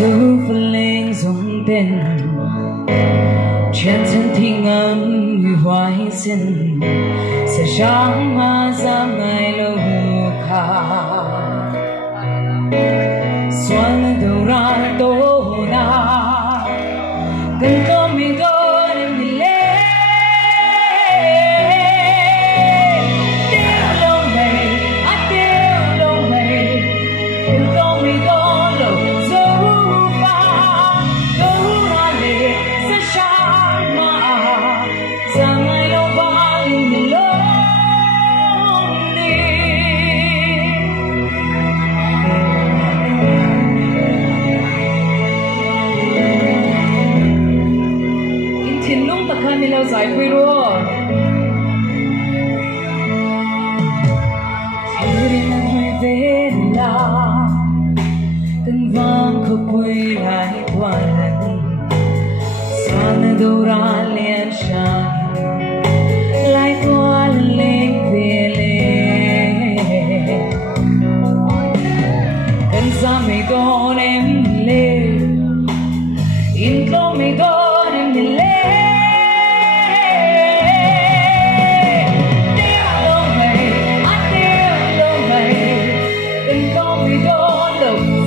dấu phân lên dòng tên trên thân thi ngắm như hoài sinh sẽ sáng hoa ra ngày lâu khá xoan đầu ra tô na cần có mình tôi nên mình lên tiêu lâu này tiêu lâu này đừng có mình có lâu dấu pha dấu ra lệ sẽ sáng mà ra ngày lâu ba mình lớn đi in thiên lung ta khai mình lâu dài quy rồi về là từng vang khóc quay lại qua lần sang đâu ra liền sang lại qua lên về lên cần ra mấy con em lên in có mấy con em lên Hãy subscribe